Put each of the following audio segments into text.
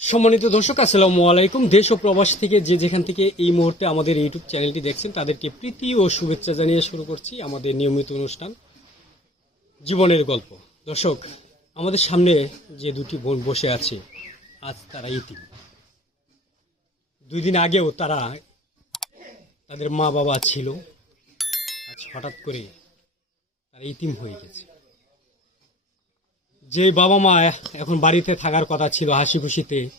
সম্মানিত দর্শক, আসসালামু আলাইকুম। দেশ ও প্রবাস থেকে যে যেখান থেকে এই মুহূর্তে আমাদের ইউটিউব চ্যানেলটি দেখছেন, তাদেরকে প্রীতি ও শুভেচ্ছা জানিয়ে শুরু করছি আমাদের নিয়মিত অনুষ্ঠান, জীবনের গল্প। দর্শক, আমাদের সামনে যে দুটি বোন বসে আছে, আজ তারা ইতিম। দুই দিন আগেও তারা তাদের মা বাবা ছিল। আজ হঠাৎ করে তারা ইতিম হয়ে গেছে। যে বাবা মা এখন বাড়িতে থাকার কথা ছিল হাসি খুশিতে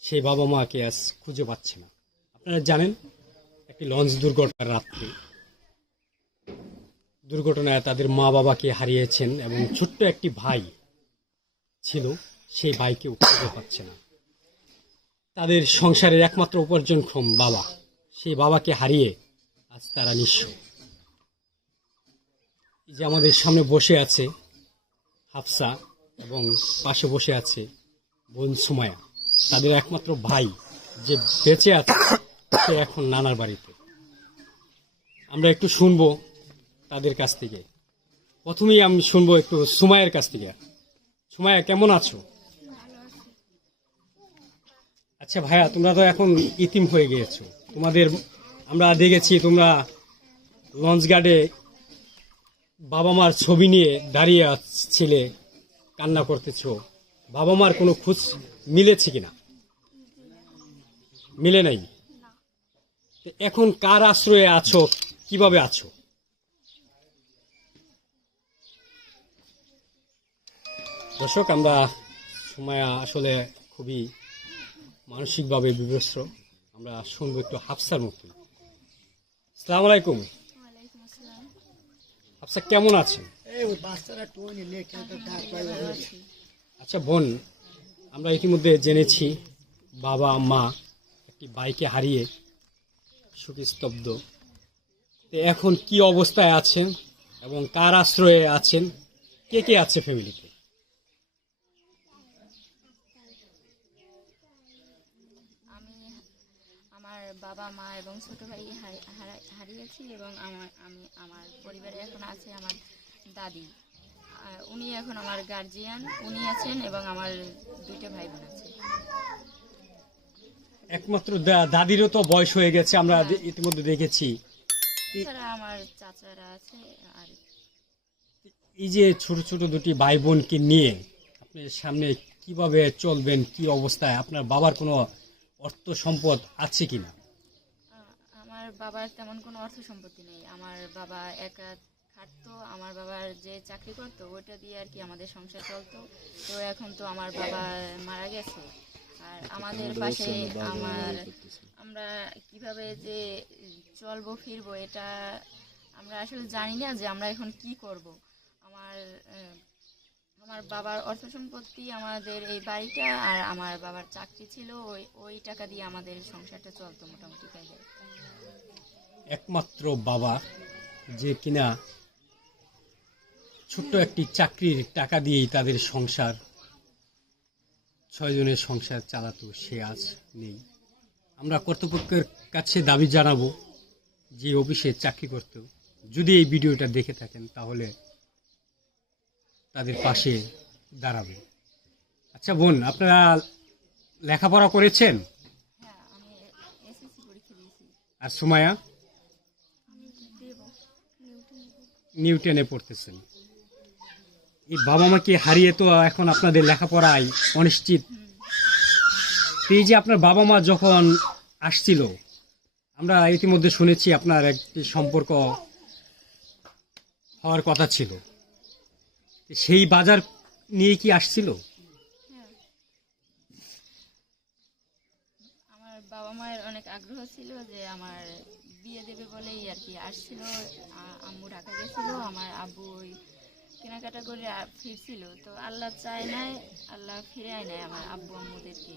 সেই বাবা মাকে আজ খুঁজে পাচ্ছে না। আপনারা জানেন, একটি লঞ্চ দুর্ঘটনার রাত্রে। দুর্ঘটনায় তাদের মা বাবাকে হারিয়েছেন এবং ছোট্ট একটি ভাই ছিল, সেই ভাইকেও খুঁজে পাচ্ছে না। তাদের সংসারের একমাত্র উপার্জনক্ষম বাবা, সেই বাবাকে হারিয়ে আজ তারা নিঃস্ব। যে আমাদের সামনে বসে আছে হাফসা এবং পাশে বসে আছে বোন সুমায়া তাদের একমাত্র ভাই যে বেঁচে আছে, সে এখন নানার বাড়িতে। আমরা একটু শুনব তাদের কাছ থেকে। প্রথমেই আমি শুনব একটু সুমায়ের কাছ থেকে। সুমায়া কেমন আছো? আচ্ছা ভাইয়া, তোমরা তো এখন ইতিম হয়ে গিয়েছো। তোমাদের, আমরা দেখেছি তোমরা লঞ্চ গার্ডে বাবা মার ছবি নিয়ে দাঁড়িয়ে ছিলে কান্না করতেছ। বাবা মার কোনো খোঁজ মিলেছে কিনা? মিলে নাই? এখন কার আশ্রয়ে আছো? কীভাবে আছো? দর্শক, আমরা সময় আসলে খুবই মানসিকভাবে বিভ্রস্ত আমরা শুনব একটু হাফসার মুক্তি। সালাম আলাইকুম। হাফসা কেমন আছেন? আচ্ছা বোন আমরা ইতিমধ্যে জেনেছি বাবা মা একটি বাইকে হারিয়ে সুখস্তব্ধ তো এখন কি অবস্থায় আছেন এবং কার আশ্রয়ে আছেন? কে কে আছে ফ্যামিলিতে আমি আমার বাবা মা এবং ছোট ভাই হারি- হারা- হারিয়েছি এবং আমার আমি আমার পরিবারে এখন আছে আমার দাদি। উনি এখন আমার গার্জিয়ান উনি আছেন এবং আমার দুইটা ভাই বোন আছে। একমাত্র দাদিরও তো বয়স হয়ে গেছে আমরা ইতিমধ্যে দেখেছি। এছাড়া আমার চাচারা আছে আর এই যে ছোট ছোট দুটি ভাই বোনকে নিয়ে আপনি সামনে কীভাবে চলবেন কি অবস্থায় আপনার বাবার কোনো অর্থ সম্পদ আছে কিনা? বাবার তেমন কোনো অর্থ সম্পত্তি নেই। আমার বাবা একা খাটতো আমার বাবার যে চাকরি করতো ওইটা দিয়ে আর কি আমাদের সংসার চলতো। তো এখন তো আমার বাবা মারা গেছে। আর আমাদের পাশে আমার আমরা কীভাবে যে চলবো ফিরবো এটা আমরা আসলে জানি না যে আমরা এখন কি করব। আমার আমার বাবার অর্থ সম্পত্তি আমাদের এই বাড়িটা আর আমার বাবার চাকরি ছিল ওই ওই টাকা দিয়ে আমাদের সংসারটা চলতো মোটামুটি তাই একমাত্র বাবা যে কিনা ছোট্ট একটি চাকরির টাকা দিয়েই তাদের সংসার ছয়জনের সংসার চালাতো সে আজ নেই। আমরা কর্তৃপক্ষের কাছে দাবি জানাব যে অফিসে চাকরি করত। যদি এই ভিডিওটা দেখে থাকেন তাহলে তাদের পাশে দাঁড়াবে। আচ্ছা বোন আপনারা লেখাপড়া করেছেন? হ্যাঁ আর সুমায়া নিউটনে পড়তেছেন। এই বাবা মাকে হারিয়ে তো এখন আপনাদের লেখাপড়ায় অনিশ্চিত? এই যে আপনার বাবা মা যখন আসছিল, আমরা ইতিমধ্যে শুনেছি আপনার একটি সম্পর্ক হওয়ার কথা ছিল। সেই বাজার নিয়ে কি আসছিল? আমার বাবা মায়ের অনেক আগ্রহ ছিল যে আমার বিয়ে দেবে বলেই আর কি আসছিল। আম্মু ঢাকা গেছিল, আমার আব্বু ওই কেনাকাটা করে ফিরছিল। তো আল্লাহ চায় নাই, আল্লাহ ফিরে আয় নাই আমার আব্বু আম্মুদেরকে।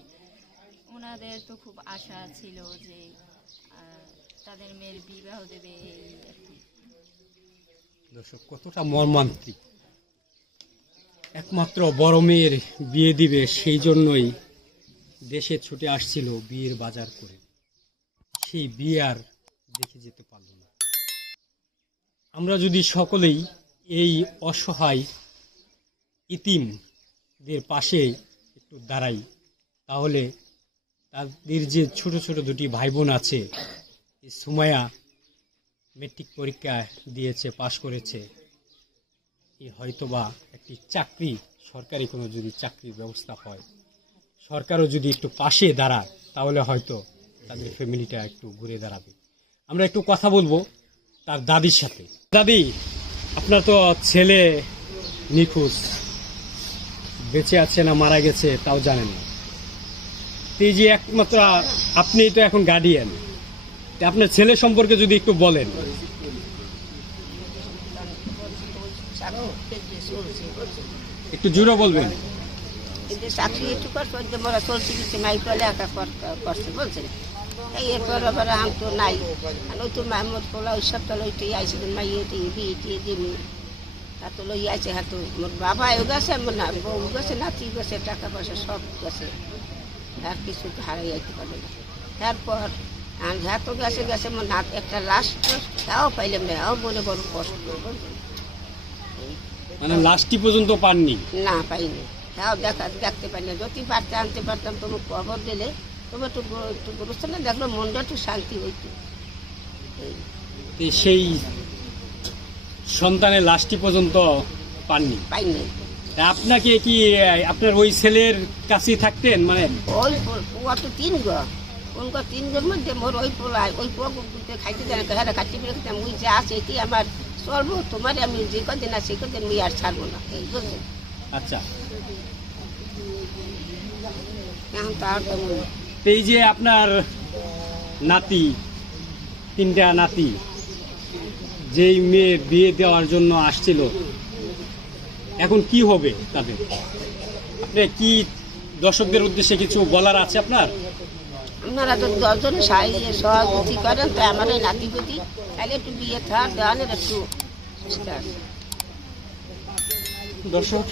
ওনাদের তো খুব আশা ছিল যে তাদের মেয়ের বিবাহ দেবে এই আর কি। দর্শক, কতটা মর্মান্তিক। একমাত্র বড় মেয়ের বিয়ে দিবে সেই জন্যই দেশে ছুটে আসছিল বিয়ের বাজার করে। সেই বিয়ে আর দেখে যেতে পারল না। আমরা যদি সকলেই এই অসহায় ইতিমদের পাশে একটু দাঁড়াই, তাহলে তাদের যে ছোট ছোট দুটি ভাই বোন আছে সুমায়া মেট্রিক পরীক্ষা দিয়েছে, পাশ করেছে হয়তোবা একটি চাকরি, সরকারি কোনো যদি চাকরির ব্যবস্থা হয়। সরকারও যদি একটু পাশে দাঁড়ায়, তাহলে হয়তো তাদের ফ্যামিলিটা একটু ঘুরে দাঁড়াবে। আমরা একটু কথা বলব তার দাদির সাথে। দাদি, আপনার তো ছেলে নিখোঁজ। বেঁচে আছে না মারা গেছে তাও জানেন না। এই যে একমাত্র আপনি তো এখন গার্ডিয়ান আপনার ছেলে সম্পর্কে যদি একটু বলেন। একটু জুড়ে বলবেন। কিন্তু চাকরি একটু করছে ওই যে মোরা চলছে কিছু নাই লেখা কর- করছে বলছেন এই এরপর আবার আম তো নাই। আর ওই তো মাহমুদ পোলা ওই সব তো লইতে আইসে মাই এটি বিয়ে টিয়ে দিমি। তা তো লই আইছে হ্যাঁ তো মোর বাবাও গেছে মোর না বউ গেছে নাতি গেছে টাকা পয়সা সব গেছে। আর কিছু হারাই যাইতে পারে না। তারপর আর হ্যাঁ তো গেছে গেছে মোর নাত একটা লাস্ট তাও পাইলাম না তাও বলে বড় কষ্ট মানে লাস্টটি পর্যন্ত পাননি? না পাইনি। তাও দেখা দেখতে পাই না। যদি পারতে আনতে পারতাম তোমার খবর দিলে তবে একটু একটু গুরুত্ব না দেখল মনটা একটু শান্তি হইতো। সেই সন্তানের লাস্টটি পর্যন্ত পাননি? পাইনি। আপনাকে কি আপনার ওই ছেলের কাছেই থাকতেন? মানে ওই তো তিন গো কোন গো তিন গোর মধ্যে মোর ওই পোলা ওই গুলতে খাইতে দেয় না হ্যাঁ খাইতে পেরে খেতাম ওই যে আছে এটি আমার চলবো তোমার আমি যে কদিন আছে কদিন মুই আর ছাড়বো না। এই বুঝলেন আচ্ছা। এই যে আপনার নাতি তিনটা নাতি যেই মেয়ে বিয়ে দেওয়ার জন্য আসছিল এখন কি হবে তাদের? আপনি কি দর্শকদের উদ্দেশ্যে কিছু বলার আছে আপনার? আপনারা দশজনে সাহায্য সহযোগী করেন আমার নাতি তাহলে একটু বিয়ে থাক দেওয়ানের একটু দর্শক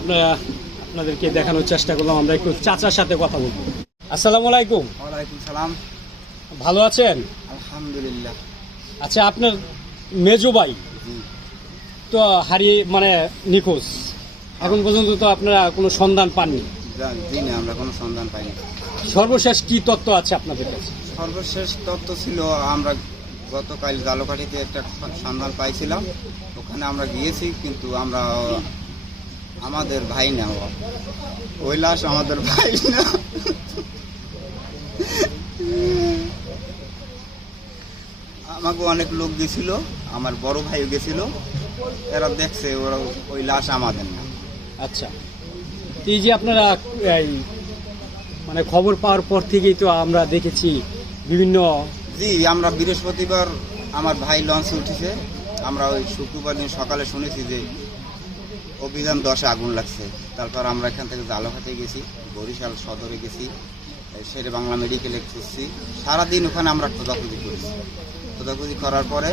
আপনারা আপনাদেরকে দেখানোর চেষ্টা করলাম আমরা একটু চাচার সাথে কথা বলব। আসসালামু আলাইকুম। ওয়ালাইকুম সালাম। ভালো আছেন? আলহামদুলিল্লাহ। আচ্ছা আপনার মেজো ভাই? তো হারিয়ে মানে নিখোঁজ। এখন পর্যন্ত তো আপনারা কোনো সন্ধান পাননি? না আমরা কোনো সন্ধান পাইনি। সর্বশেষ কি তত্ত্ব আছে আপনাদের কাছে? সর্বশেষ তত্ত্ব ছিল আমরা গতকাল জালকাঠিতে একটা সন্ধান পাইছিলাম। ওখানে আমরা গিয়েছি, কিন্তু আমরা আমাদের ভাই না। ওই লাশ আমাদের ভাই না। আমাকে অনেক লোক গেছিল, আমার বড় ভাইও গেছিল। এরা দেখছে, ওরা ওই লাশ আমাদের না। আচ্ছা। এই যে আপনারা মানে খবর পাওয়ার পর থেকেই তো আমরা দেখেছি বিভিন্ন জি, আমরা বৃহস্পতিবার আমার ভাই লঞ্চে উঠেছে। আমরা ওই শুক্রবার দিন সকালে শুনেছি যে অভিযান দশে আগুন লাগছে। তারপর আমরা এখান থেকে জালঘাটে গেছি, বরিশাল সদরে গেছি শেরে বাংলা মেডিকেলে খুঁজছি। সারাদিন ওখানে আমরা খোঁজাখুঁজি করেছি। খোঁজাখুঁজি করার পরে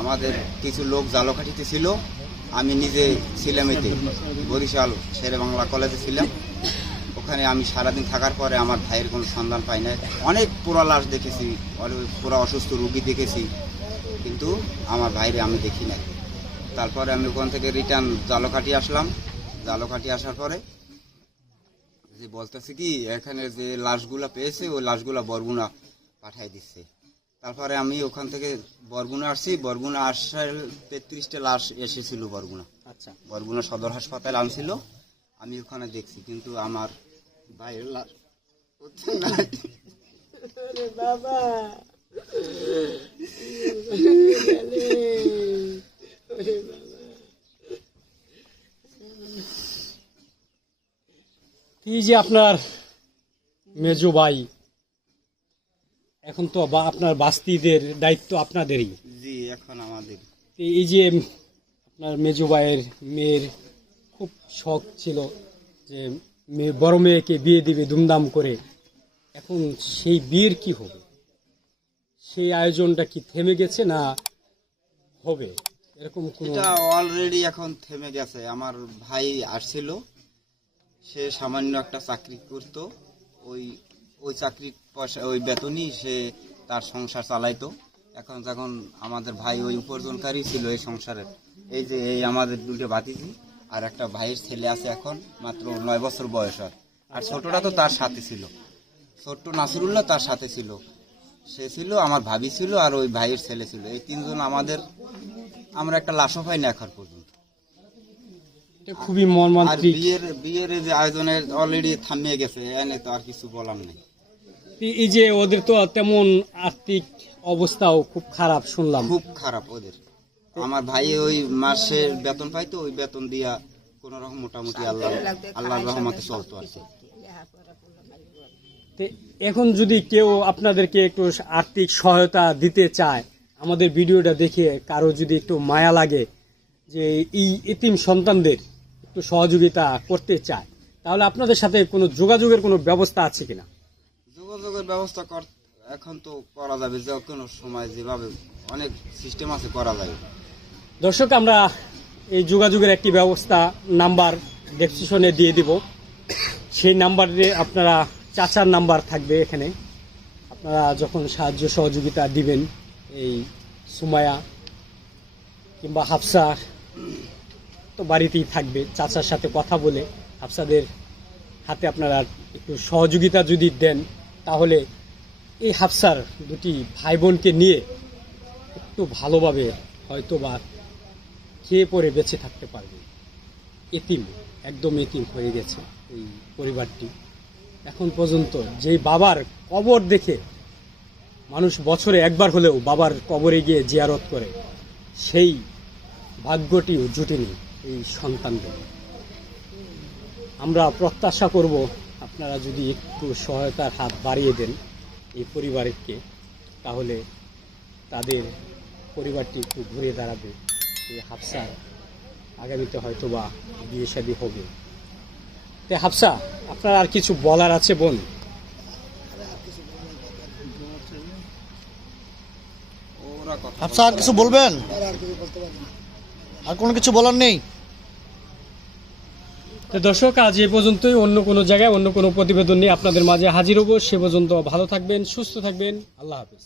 আমাদের কিছু লোক জালকাঠিতে ছিল। আমি নিজে ছিলাম এতে, বরিশাল শেরে বাংলা কলেজে ছিলাম। ওখানে আমি সারাদিন থাকার পরে আমার ভাইয়ের কোনো সন্ধান পাই না অনেক পুরা লাশ দেখেছি অনেক পুরা অসুস্থ রুগী দেখেছি কিন্তু আমার ভাইরে আমি দেখি নাই। তারপরে আমি ওখান থেকে রিটার্ন জালকাঠি আসলাম। জালকাঠি আসার পরে যে বলতেছে কি এখানে যে লাশগুলা পেয়েছে ওই লাশগুলা বরগুনা পাঠাই দিচ্ছে। তারপরে আমি ওখান থেকে বরগুনা আসছি। বরগুনা আসার তেত্রিশটা লাশ এসেছিল বরগুনা। আচ্ছা। বরগুনা সদর হাসপাতাল আনছিল। আমি ওখানে দেখছি কিন্তু আমার লাশ এই যে আপনার মেজো ভাই? এখন তো বা আপনার বাস্তিদের দায়িত্ব আপনাদেরই। জি এখন আমাদের। এই যে আপনার মেজো ভাইয়ের মেয়ের খুব শখ ছিল যে বড় মেয়েকে বিয়ে দিবে ধুমধাম করে, এখন সেই বিয়ের কি হবে? সেই আয়োজনটা কি থেমে গেছে না হবে? এরকম অলরেডি এখন থেমে গেছে। আমার ভাই আসছিল, সে সামান্য একটা চাকরি করত। ওই ওই চাকরির পয়সা, ওই বেতনই সে তার সংসার চালাইতো। এখন যখন আমাদের ভাই ওই উপার্জনকারী ছিল এই সংসারের, এই যে, এই আমাদের দুটো বাতিজি আর একটা ভাইয়ের ছেলে আছে এখন মাত্র নয় বছর বয়স আর। আর ছোটটা তো তার সাথে ছিল। ছোট্ট নাসিরুল্লাহ তার সাথে ছিল। সে ছিল আমার ভাবি ছিল আর ওই ভাইয়ের ছেলে ছিল। এই তিনজন আমাদের আমরা একটা লাশও পাই না এখন পর্যন্ত। এটা খুবই আর মর্মান্তিক বিয়ের বিয়ের এই যে আয়োজনে অলরেডি থামিয়ে গেছে এনে তো আর কিছু বলার নেই। এই- এই যে ওদের তো তেমন আর্থিক অবস্থাও খুব খারাপ শুনলাম। খুব খারাপ ওদের। আমার ভাই ওই মাসে বেতন পাইতো ওই বেতন দিয়া কোন রকম মোটামুটি আল্লাহ আল্লাহর রহমতে চলতো আর কি। তো এখন যদি কেউ আপনাদেরকে একটু আর্থিক সহায়তা দিতে চায় আমাদের ভিডিওটা দেখে কারও যদি একটু মায়া লাগে যে এই এতিম সন্তানদের একটু সহযোগিতা করতে চায় তাহলে আপনাদের সাথে কোনো যোগাযোগের কোনো ব্যবস্থা আছে কিনা? যোগাযোগের ব্যবস্থা কর এখন তো করা যাবে যে কোনো সময় যেভাবে অনেক সিস্টেম আছে, করা যাবে দর্শক, আমরা এই যোগাযোগের একটি ব্যবস্থা নাম্বার ডেসক্রিপশনে দিয়ে দিব। সেই নাম্বারে আপনারা, চাচার নাম্বার থাকবে এখানে। আপনারা যখন সাহায্য সহযোগিতা দিবেন, এই সুমায়া কিংবা হাফসা তো বাড়িতেই থাকবে, চাচার সাথে কথা বলে হাফসাদের হাতে আপনারা একটু সহযোগিতা যদি দেন, তাহলে এই হাফসার দুটি ভাই বোনকে নিয়ে একটু ভালোভাবে হয়তো বা খেয়ে পরে বেঁচে থাকতে পারবে। এতিম, একদম এতিম হয়ে গেছে এই পরিবারটি। এখন পর্যন্ত যেই বাবার কবর দেখে মানুষ বছরে একবার হলেও বাবার কবরে গিয়ে জিয়ারত করে, সেই ভাগ্যটিও জুটেনি এই সন্তানদের। আমরা প্রত্যাশা করব আপনারা যদি একটু সহায়তার হাত বাড়িয়ে দেন এই পরিবারকে, তাহলে তাদের পরিবারটি একটু ঘুরে দাঁড়াবে। এই হাফসার আগামীতে হয়তো বা বিয়ে শাদী হবে। তে হাফসা আপনার আর কিছু বলার আছে বোন ওরা কথা আচ্ছা আর কিছু বলবেন? আর কোনো কিছু বলার নেই? তো দর্শক আজ এ পর্যন্তই। অন্য কোনো জায়গায় অন্য কোনো প্রতিবেদন নিয়ে আপনাদের মাঝে হাজির হব। সে পর্যন্ত ভালো থাকবেন সুস্থ থাকবেন। আল্লাহ হাফিজ।